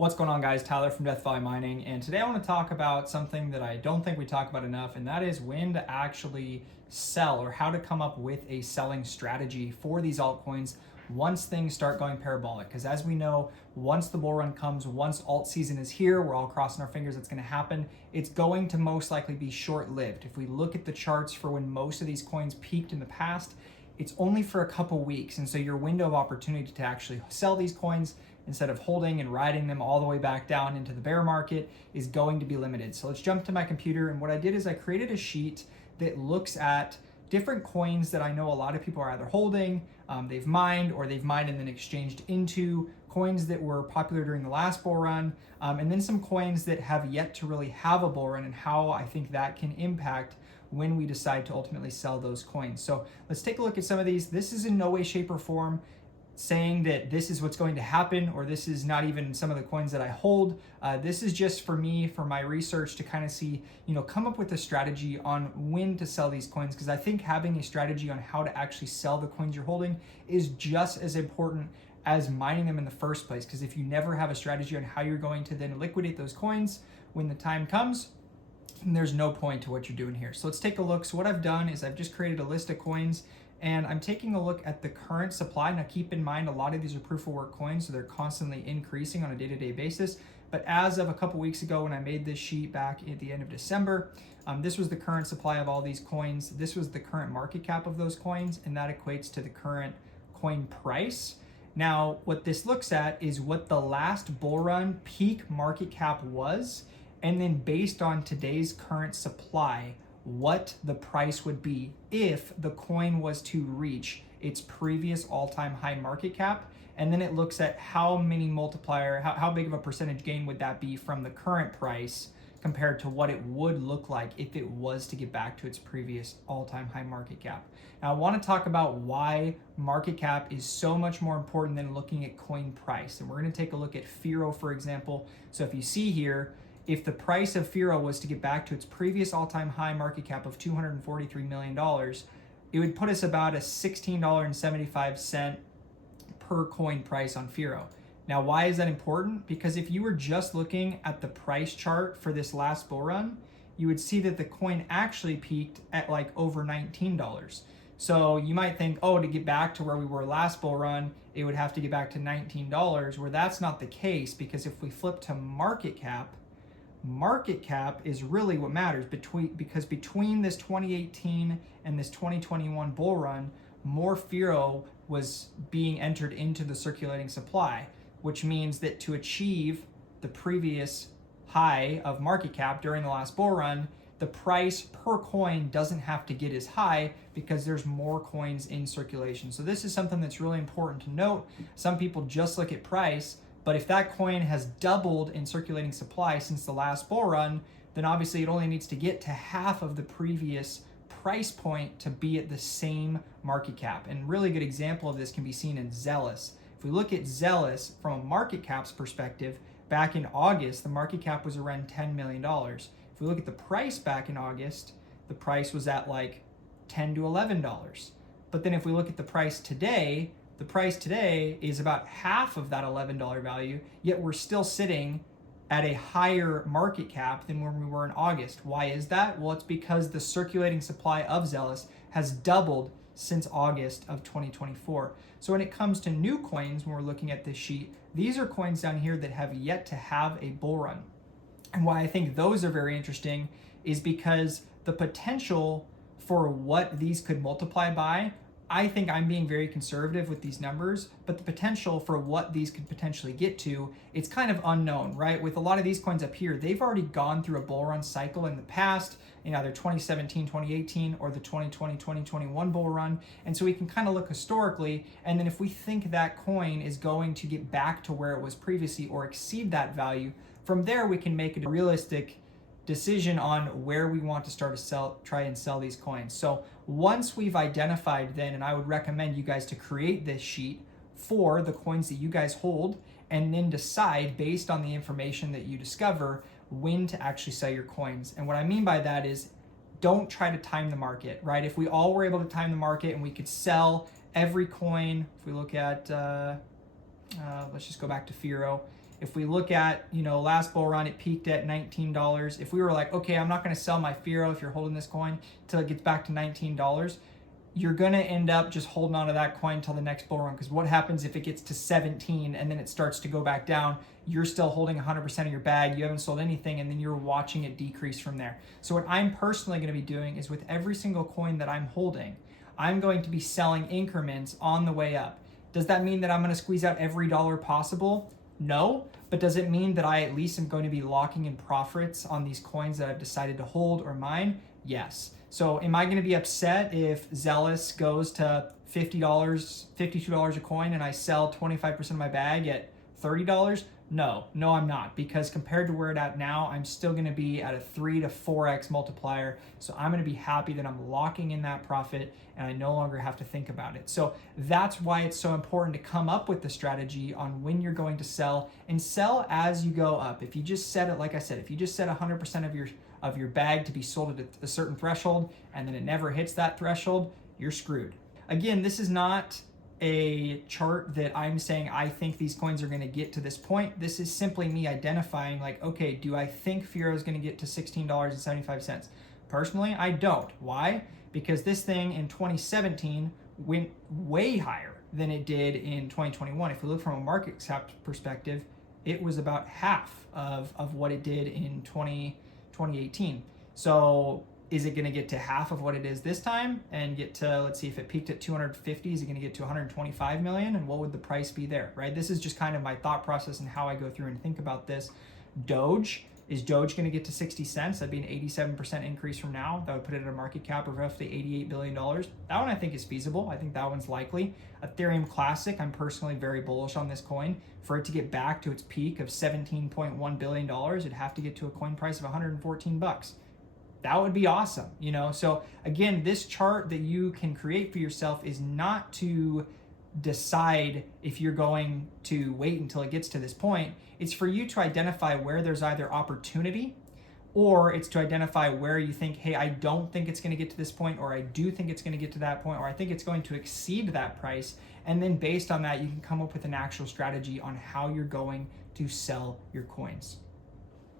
What's going on, guys? Tyler from Death Valley Mining, and today I want to talk about something that I don't think we talk about enough, and that is when to actually sell, or how to come up with a selling strategy for these altcoins once things start going parabolic. Because as we know, once the bull run comes, once alt season is here, we're all crossing our fingers it's going to happen, it's going to most likely be short-lived. If we look at the charts for when most of these coins peaked in the past, it's only for a couple weeks, and so your window of opportunity to actually sell these coins instead of holding and riding them all the way back down into the bear market is going to be limited. So let's jump to my computer, and what I did is I created a sheet that looks at different coins that I know a lot of people are either holding, they've mined, or they've mined and then exchanged into coins that were popular during the last bull run, and then some coins that have yet to really have a bull run, and how I think that can impact when we decide to ultimately sell those coins. So let's take a look at some of these. This is in no way, shape, or form saying that this is what's going to happen, or this is not even some of the coins that I hold. This is just for me, for my research, to kind of see, come up with a strategy on when to sell these coins, because I think having a strategy on how to actually sell the coins you're holding is just as important as mining them in the first place. Because if you never have a strategy on how you're going to then liquidate those coins when the time comes, there's no point to what you're doing here. So let's take a look. So what I've done is I've just created a list of coins, and I'm taking a look at the current supply. Now keep in mind, a lot of these are proof of work coins, so they're constantly increasing on a day-to-day basis. But as of a couple weeks ago, when I made this sheet back at the end of December, this was the current supply of all these coins. This was the current market cap of those coins, and that equates to the current coin price. Now, what this looks at is what the last bull run peak market cap was, and then based on today's current supply, what the price would be if the coin was to reach its previous all-time high market cap. And then it looks at how many multiplier, how big of a percentage gain would that be from the current price compared to what it would look like if it was to get back to its previous all-time high market cap. Now I want to talk about why market cap is so much more important than looking at coin price. And we're going to take a look at FIRO, for example. So if you see here, if the price of FIRO was to get back to its previous all-time high market cap of $243 million, it would put us about a $16.75 per coin price on FIRO. Now, why is that important? Because if you were just looking at the price chart for this last bull run, you would see that the coin actually peaked at like over $19. So you might think, oh, to get back to where we were last bull run, it would have to get back to $19, where that's not the case, because if we flip to market cap is really what matters, because between this 2018 and this 2021 bull run, more FIRO was being entered into the circulating supply, which means that to achieve the previous high of market cap during the last bull run, the price per coin doesn't have to get as high because there's more coins in circulation. So this is something that's really important to note. Some people just look at price, but if that coin has doubled in circulating supply since the last bull run, then obviously it only needs to get to half of the previous price point to be at the same market cap. And a really good example of this can be seen in Zealous. If we look at Zealous from a market cap's perspective, back in August, the market cap was around $10 million. If we look at the price back in August, the price was at like $10 to $11. But then if we look at the price today, the price today is about half of that $11 value, yet we're still sitting at a higher market cap than when we were in August. Why is that? Well, it's because the circulating supply of Zealous has doubled since August of 2024. So when it comes to new coins, when we're looking at this sheet, these are coins down here that have yet to have a bull run. And why I think those are very interesting is because the potential for what these could multiply by, I think I'm being very conservative with these numbers, but the potential for what these could potentially get to, it's kind of unknown, right? With a lot of these coins up here, they've already gone through a bull run cycle in the past, in either 2017, 2018, or the 2020, 2021 bull run. And so we can kind of look historically, and then if we think that coin is going to get back to where it was previously or exceed that value, from there we can make a realistic decision on where we want to start to try and sell these coins. So once we've identified then, and I would recommend you guys to create this sheet for the coins that you guys hold, and then decide based on the information that you discover when to actually sell your coins. And what I mean by that is, don't try to time the market, right? If we all were able to time the market and we could sell every coin, if we look at, let's just go back to FIRO. If we look at, last bull run, it peaked at $19. If we were like, okay, I'm not going to sell my FIRO if you're holding this coin till it gets back to $19, you're going to end up just holding on to that coin till the next bull run, because what happens if it gets to 17 and then it starts to go back down? You're still holding 100% of your bag, you haven't sold anything, and then you're watching it decrease from there. So what I'm personally going to be doing is, with every single coin that I'm holding, I'm going to be selling increments on the way up. Does that mean that I'm going to squeeze out every dollar possible? No. But does it mean that I at least am going to be locking in profits on these coins that I've decided to hold or mine? Yes. So am I going to be upset if Zealous goes to $50, $52 a coin, and I sell 25% of my bag at $30? No, I'm not, because compared to where it's at now, I'm still going to be at a 3 to 4x multiplier. So I'm going to be happy that I'm locking in that profit and I no longer have to think about it. So that's why it's so important to come up with the strategy on when you're going to sell, and sell as you go up. If you just set it, like I said, if you just set 100% of your bag to be sold at a certain threshold, and then it never hits that threshold, you're screwed. Again, this is not a chart that I'm saying I think these coins are going to get to this point. This is simply me identifying, like, okay, do I think FIRO is going to get to $16.75? Personally, I don't. Why? Because this thing in 2017 went way higher than it did in 2021. If we look from a market cap perspective, it was about half of what it did in 2018. So is it going to get to half of what it is this time and get to, let's see, if it peaked at 250, is it going to get to 125 million? And what would the price be there, right? This is just kind of my thought process and how I go through and think about this. Doge, is Doge going to get to 60 cents? That'd be an 87% increase from now. That would put it at a market cap of roughly $88 billion. That one I think is feasible. I think that one's likely. Ethereum Classic, I'm personally very bullish on this coin. For it to get back to its peak of $17.1 billion, it'd have to get to a coin price of 114 bucks. That would be awesome, So again, this chart that you can create for yourself is not to decide if you're going to wait until it gets to this point. It's for you to identify where there's either opportunity, or it's to identify where you think, hey, I don't think it's going to get to this point, or I do think it's going to get to that point, or I think it's going to exceed that price. And then based on that, you can come up with an actual strategy on how you're going to sell your coins.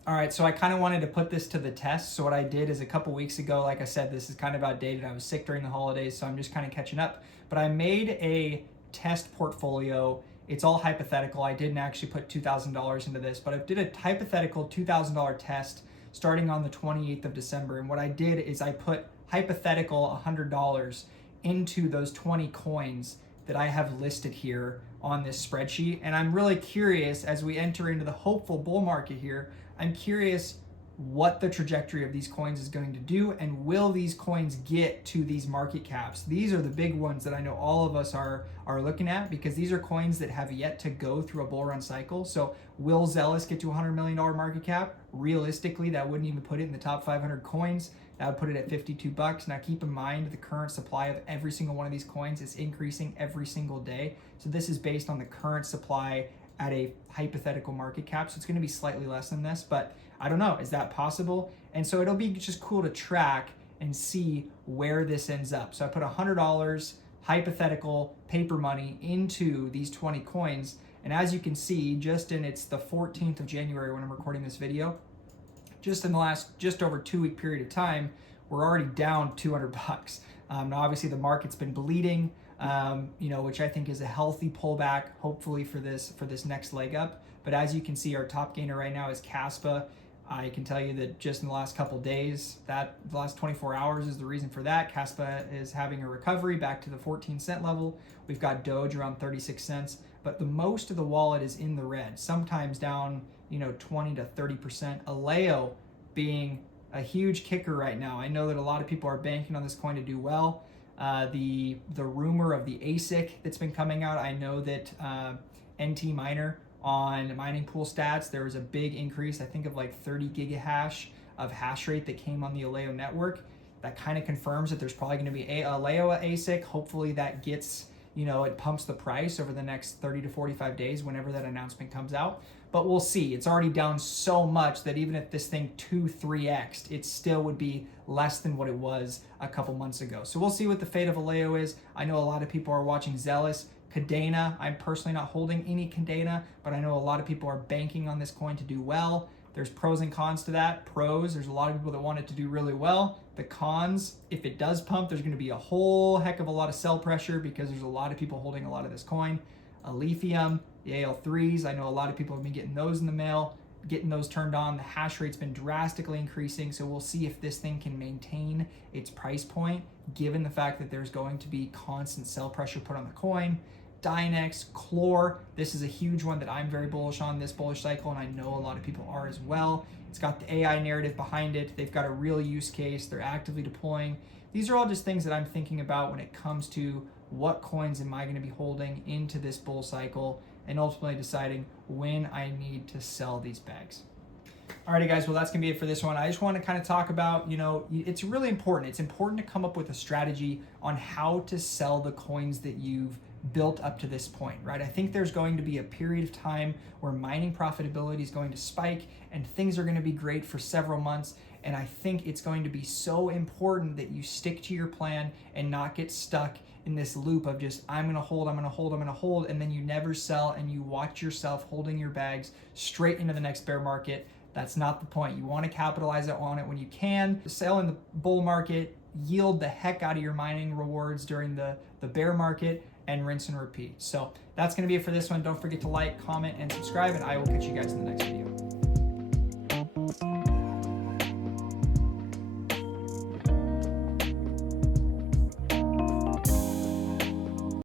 All right, so I kind of wanted to put this to the test. So what I did is, a couple weeks ago, like I said, this is kind of outdated. I was sick during the holidays, so I'm just kind of catching up. But I made a test portfolio. It's all hypothetical. I didn't actually put $2,000 into this, but I did a hypothetical $2,000 test starting on the 28th of December. And what I did is I put hypothetical $100 into those 20 coins that I have listed here on this spreadsheet. And I'm really curious, as we enter into the hopeful bull market here, I'm curious what the trajectory of these coins is going to do, and will these coins get to these market caps? These are the big ones that I know all of us are looking at, because these are coins that have yet to go through a bull run cycle. So will Zealous get to a $100 million market cap? Realistically, that wouldn't even put it in the top 500 coins. That would put it at 52 bucks. Now keep in mind, the current supply of every single one of these coins is increasing every single day. So this is based on the current supply at a hypothetical market cap. So it's going to be slightly less than this, but I don't know, is that possible? And so it'll be just cool to track and see where this ends up. So I put $100 hypothetical paper money into these 20 coins. And as you can see, it's the 14th of January when I'm recording this video, just in the last just over 2 week period of time, we're already down 200 bucks. Now obviously the market's been bleeding, which I think is a healthy pullback, hopefully for this next leg up. But as you can see, our top gainer right now is Caspa. I can tell you that just in the last couple days, the last 24 hours is the reason for that. Caspa is having a recovery back to the 14-cent level. We've got Doge around 36 cents, but the most of the wallet is in the red, sometimes down 20 to 30%. Aleo being a huge kicker right now. I know that a lot of people are banking on this coin to do well. The rumor of the ASIC that's been coming out, I know that NT Miner on mining pool stats, there was a big increase, I think of like 30 gigahash of hash rate that came on the Aleo network. That kind of confirms that there's probably going to be a Aleo ASIC. Hopefully that gets, it pumps the price over the next 30 to 45 days whenever that announcement comes out. But we'll see. It's already down so much that even if this thing 2-3x'd, it still would be less than what it was a couple months ago. So we'll see what the fate of Aleo is. I know a lot of people are watching Zealous. Cadena, I'm personally not holding any Cadena, but I know a lot of people are banking on this coin to do well. There's pros and cons to that. Pros, there's a lot of people that want it to do really well. The cons, if it does pump, there's going to be a whole heck of a lot of sell pressure because there's a lot of people holding a lot of this coin. Lithium, the AL3s, I know a lot of people have been getting those in the mail, getting those turned on. The hash rate's been drastically increasing, so we'll see if this thing can maintain its price point given the fact that there's going to be constant sell pressure put on the coin. Dynex, Chlor, this is a huge one that I'm very bullish on this bullish cycle, and I know a lot of people are as well. It's got the AI narrative behind it. They've got a real use case. They're actively deploying. These are all just things that I'm thinking about when it comes to what coins am I going to be holding into this bull cycle and ultimately deciding when I need to sell these bags. Alrighty guys, well that's gonna be it for this one. I just want to kind of talk about, it's really important. It's important to come up with a strategy on how to sell the coins that you've built up to this point, right? I think there's going to be a period of time where mining profitability is going to spike and things are going to be great for several months. And I think it's going to be so important that you stick to your plan and not get stuck in this loop of just, I'm going to hold, and then you never sell and you watch yourself holding your bags straight into the next bear market. That's not the point. You want to capitalize on it when you can. Sell in the bull market, yield the heck out of your mining rewards during the bear market, and rinse and repeat. So that's going to be it for this one. Don't forget to like, comment, and subscribe, and I will catch you guys in the next video.